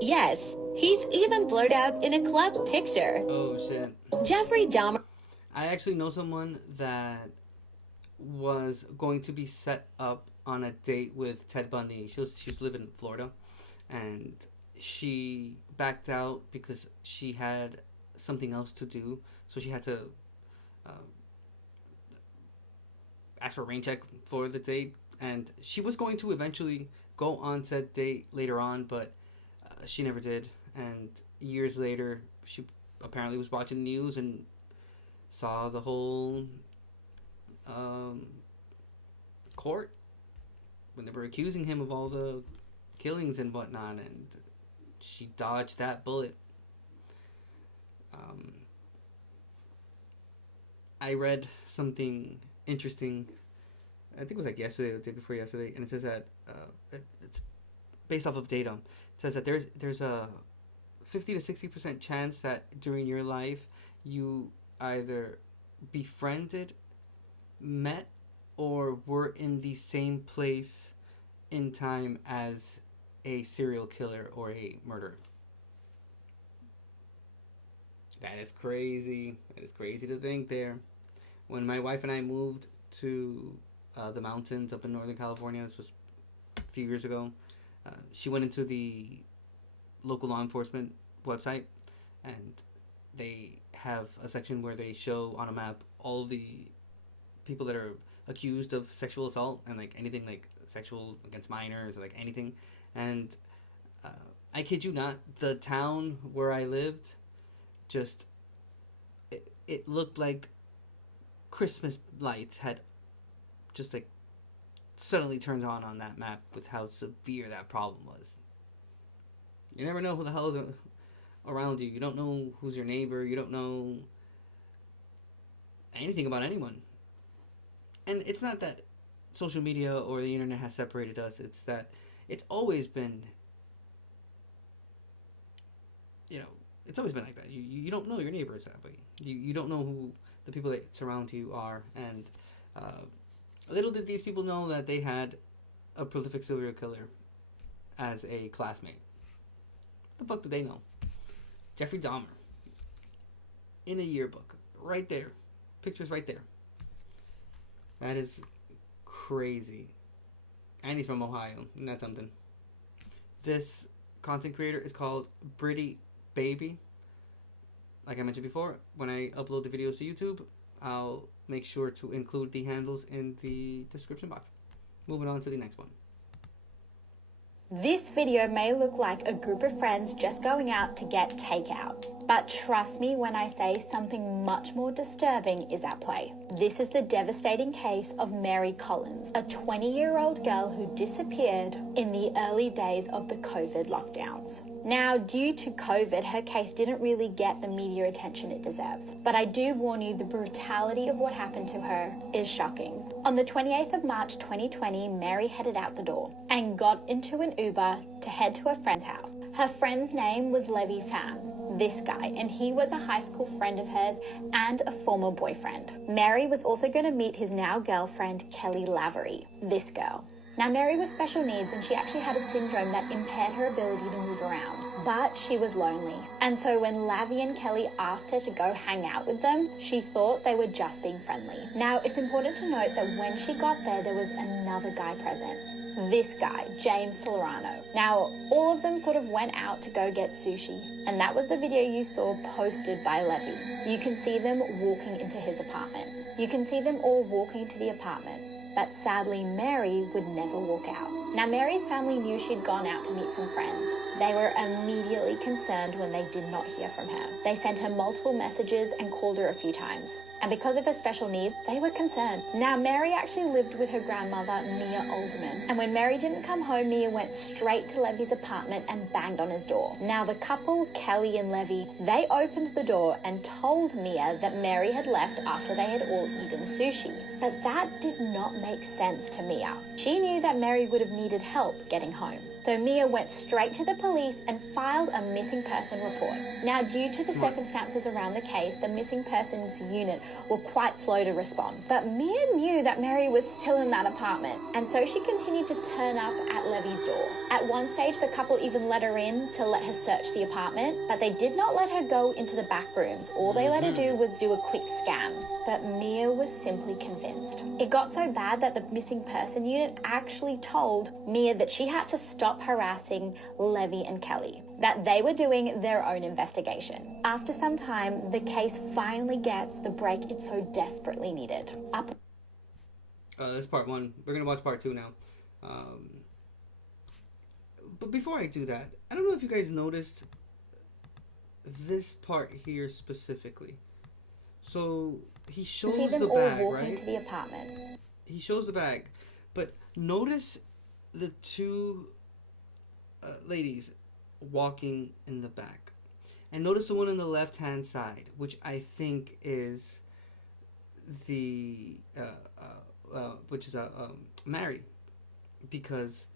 Yes, he's even blurred out in a club picture. Oh shit. Jeffrey Dahmer. I actually know someone that was going to be set up on a date with Ted Bundy. She's living in Florida, and she backed out because she had something else to do. So she had to ask for a rain check for the date, and she was going to eventually go on said date later on, but she never did. And years later, she apparently was watching the news and saw the whole court when they were accusing him of all the killings and whatnot, and she dodged that bullet. I read something interesting, I think it was like yesterday or the day before yesterday, and it says that it's based off of data. It says that there's a 50 to 60% chance that during your life you either befriended, met, or were in the same place in time as a serial killer or a murderer. That is crazy. That is crazy to think there. When my wife and I moved to the mountains up in Northern California, this was a few years ago, she went into the local law enforcement website, and they have a section where they show on a map all the people that are accused of sexual assault and like anything like sexual against minors or like anything. And I kid you not, the town where I lived, just it looked like Christmas lights had just like suddenly turned on that map with how severe that problem was. You never know who the hell is around you. You don't know who's your neighbor. You don't know anything about anyone. And it's not that social media or the internet has separated us. It's that it's always been, it's always been like that. You don't know your neighbors that way. You don't know who the people that surround you are. And little did these people know that they had a prolific serial killer as a classmate. What the fuck did they know? Jeffrey Dahmer. In a yearbook. Right there. Pictures right there. That is crazy. And he's from Ohio. Isn't that something? This content creator is called brittybaby. Like I mentioned before, when I upload the videos to YouTube, I'll make sure to include the handles in the description box. Moving on to the next one. This video may look like a group of friends just going out to get takeout, but trust me when I say something much more disturbing is at play. This is the devastating case of Mary Collins, a 20-year-old girl who disappeared in the early days of the COVID lockdowns. Now, due to COVID, her case didn't really get the media attention it deserves, but I do warn you, the brutality of what happened to her is shocking. On the 28th of March 2020, Mary headed out the door and got into an Uber to head to a friend's house. Her friend's name was Levi Pham, this guy, and he was a high school friend of hers and a former boyfriend. Mary was also going to meet his now girlfriend, Kelly Lavery, this girl. Now, Mary was special needs and she actually had a syndrome that impaired her ability to move around, but she was lonely. And so when Lavi and Kelly asked her to go hang out with them, she thought they were just being friendly. Now, it's important to note that when she got there was another guy present. This guy, James Solano. Now, all of them sort of went out to go get sushi, and that was the video you saw posted by Levy. You can see them walking into his apartment. You can see them all walking to the apartment, but sadly, Mary would never walk out. Now, Mary's family knew she'd gone out to meet some friends. They were immediately concerned when they did not hear from her. They sent her multiple messages and called her a few times. And because of her special needs, they were concerned. Now, Mary actually lived with her grandmother, Mia Alderman. And when Mary didn't come home, Mia went straight to Levy's apartment and banged on his door. Now, the couple, Kelly and Levy, they opened the door and told Mia that Mary had left after they had all eaten sushi. But that did not make sense to Mia. She knew that Mary would have needed help getting home. So Mia went straight to the police and filed a missing person report. Now, due to the circumstances around the case, the missing persons unit were quite slow to respond. But Mia knew that Mary was still in that apartment, and so she continued to turn up at Levy's door. At one stage, the couple even let her in to let her search the apartment, but they did not let her go into the back rooms. All they let her do was do a quick scan. But Mia was simply convinced. It got so bad that the missing person unit actually told Mia that she had to stop harassing Levy and Kelly, that they were doing their own investigation. After some time, the case finally gets the break it so desperately needed. That's part one. We're going to watch part two now. But before I do that, I don't know if you guys noticed this part here specifically. So he shows the bag, right? To the apartment. He shows the bag, but notice the two ladies walking in the back, and notice the one on the left-hand side, which I think is the Mary, because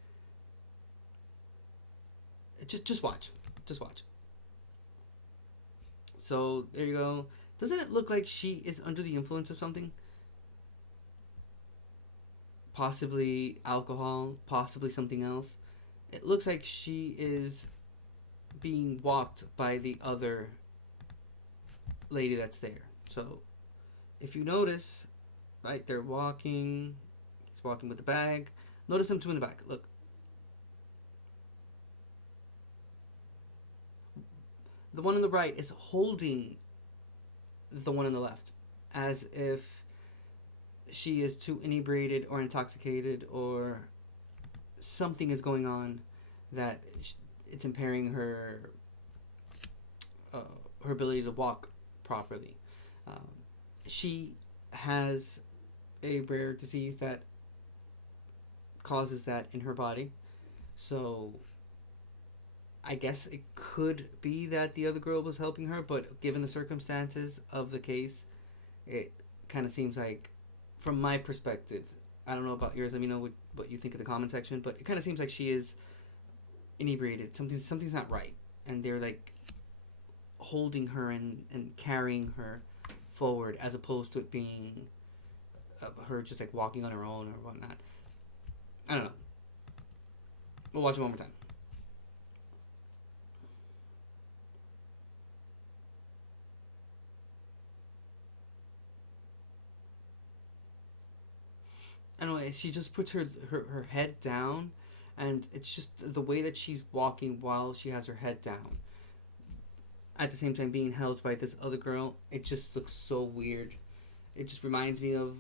just watch. So there you go. Doesn't it look like she is under the influence of something? Possibly alcohol, possibly something else. It looks like she is being walked by the other lady that's there. So if you notice, right, they're walking. He's walking with the bag. Notice them two in the back. Look. The one on the right is holding the one on the left, as if she is too inebriated or intoxicated, or something is going on that it's impairing her her ability to walk properly. She has a rare disease that causes that in her body, so I guess it could be that the other girl was helping her, but given the circumstances of the case, it kind of seems like, from my perspective, I don't know about yours, let me know what you think in the comment section, but it kind of seems like she is inebriated. Something's not right, and they're like holding her and carrying her forward, as opposed to it being her just like walking on her own or whatnot. I don't know. We'll watch it one more time. Anyway, she just puts her head down, and it's just the way that she's walking while she has her head down, at the same time being held by this other girl. It just looks so weird. It just reminds me of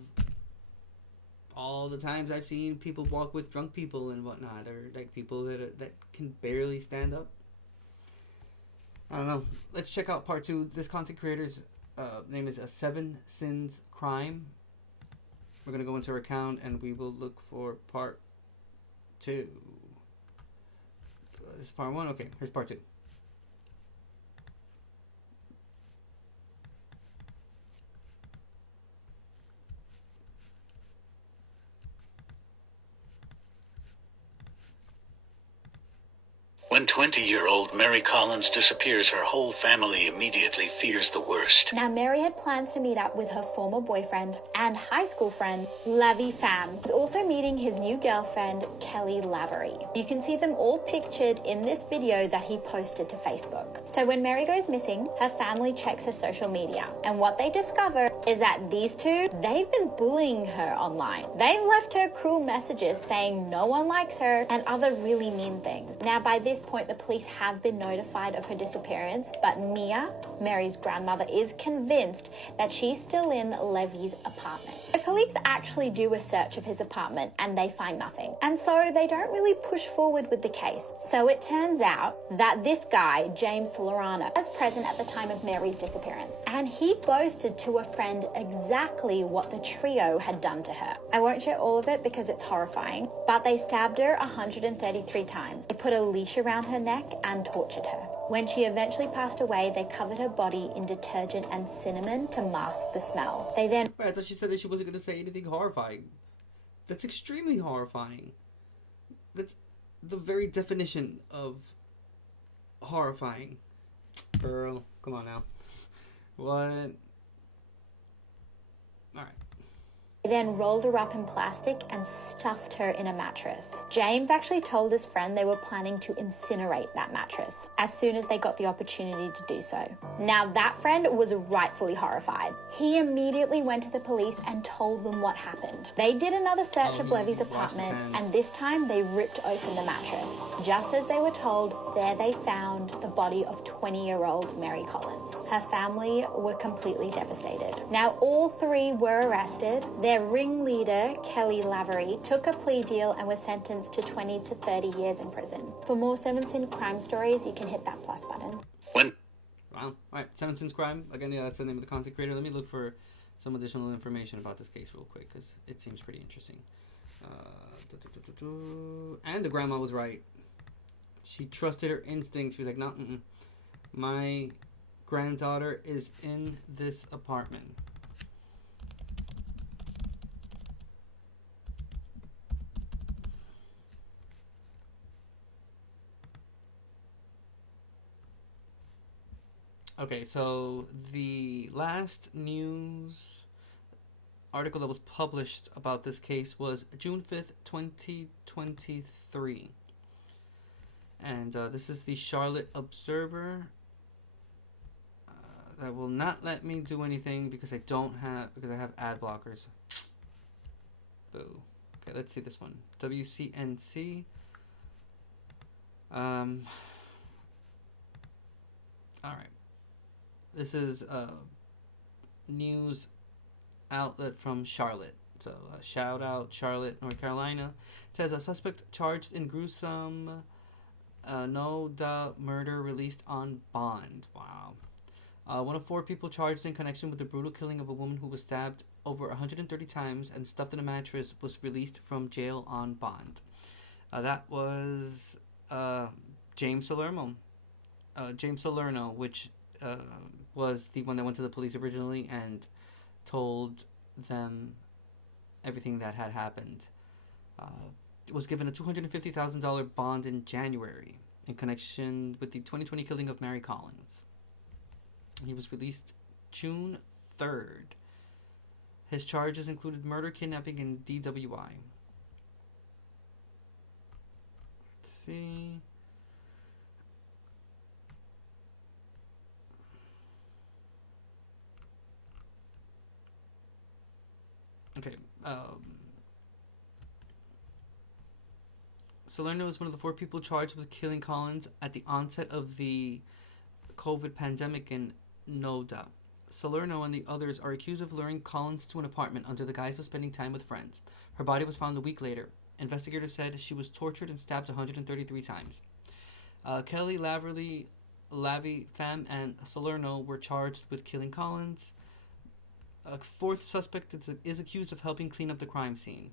all the times I've seen people walk with drunk people and whatnot, or like people that can barely stand up. I don't know. Let's check out part 2. This content creator's name is 7 Sins Crime. We're going to go into her account and we will look for part 2. This is part 1? Okay, here's part 2. When 20-year-old Mary Collins disappears, her whole family immediately fears the worst. Now, Mary had plans to meet up with her former boyfriend and high school friend, Lavi Pham. He's also meeting his new girlfriend, Kelly Lavery. You can see them all pictured in this video that he posted to Facebook. So when Mary goes missing, her family checks her social media. And what they discover is that these two, they've been bullying her online. They've left her cruel messages saying no one likes her and other really mean things. Now, by this point, the police have been notified of her disappearance, but Mia, Mary's grandmother, is convinced that she's still in Levy's apartment. The police actually do a search of his apartment and they find nothing. And so they don't really push forward with the case. So it turns out that this guy, James Lorano, was present at the time of Mary's disappearance. And he boasted to a friend exactly what the trio had done to her. I won't share all of it because it's horrifying, but they stabbed her 133 times. They put a leash around her neck and tortured her. When she eventually passed away, they covered her body in detergent and cinnamon to mask the smell. They then... I thought she said that she wasn't going to say anything horrifying. That's extremely horrifying. That's the very definition of horrifying. Girl, come on now. What? Alright. They then rolled her up in plastic and stuffed her in a mattress. James actually told his friend they were planning to incinerate that mattress as soon as they got the opportunity to do so. Now, that friend was rightfully horrified. He immediately went to the police and told them what happened. They did another search of Levy's apartment, and this time they ripped open the mattress. Just as they were told, there they found the body of 20-year-old Mary Collins. Her family were completely devastated. Now, all three were arrested. Their ringleader, Kelly Lavery, took a plea deal and was sentenced to 20 to 30 years in prison. For more 7 Sin crime stories, you can hit that plus button. Wow. Alright, 7 Sins Crime. Again, yeah, that's the name of the content creator. Let me look for some additional information about this case real quick, because it seems pretty interesting. And the grandma was right. She trusted her instincts. She was like, no, my granddaughter is in this apartment. Okay, so the last news article that was published about this case was June 5th, 2023. And this is the Charlotte Observer. That will not let me do anything because I have ad blockers. Boo. Okay, let's see this one. WCNC. Alright. This is a news outlet from Charlotte. So, shout out Charlotte, North Carolina. It says a suspect charged in gruesome murder released on bond. Wow. One of 4 people charged in connection with the brutal killing of a woman who was stabbed over 130 times and stuffed in a mattress was released from jail on bond. That was James Salerno. James Salerno, which was the one that went to the police originally and told them everything that had happened. Was given a $250,000 bond in January in connection with the 2020 killing of Mary Collins. He was released June 3rd. His charges included murder, kidnapping, and DWI. Let's see. Okay. Salerno is one of the 4 people charged with killing Collins at the onset of the COVID pandemic in Noda. Salerno and the others are accused of luring Collins to an apartment under the guise of spending time with friends. Her body was found a week later. Investigators said she was tortured and stabbed 133 times. Kelly, Laverly, Lavi, Pham, and Salerno were charged with killing Collins. A 4th suspect is accused of helping clean up the crime scene.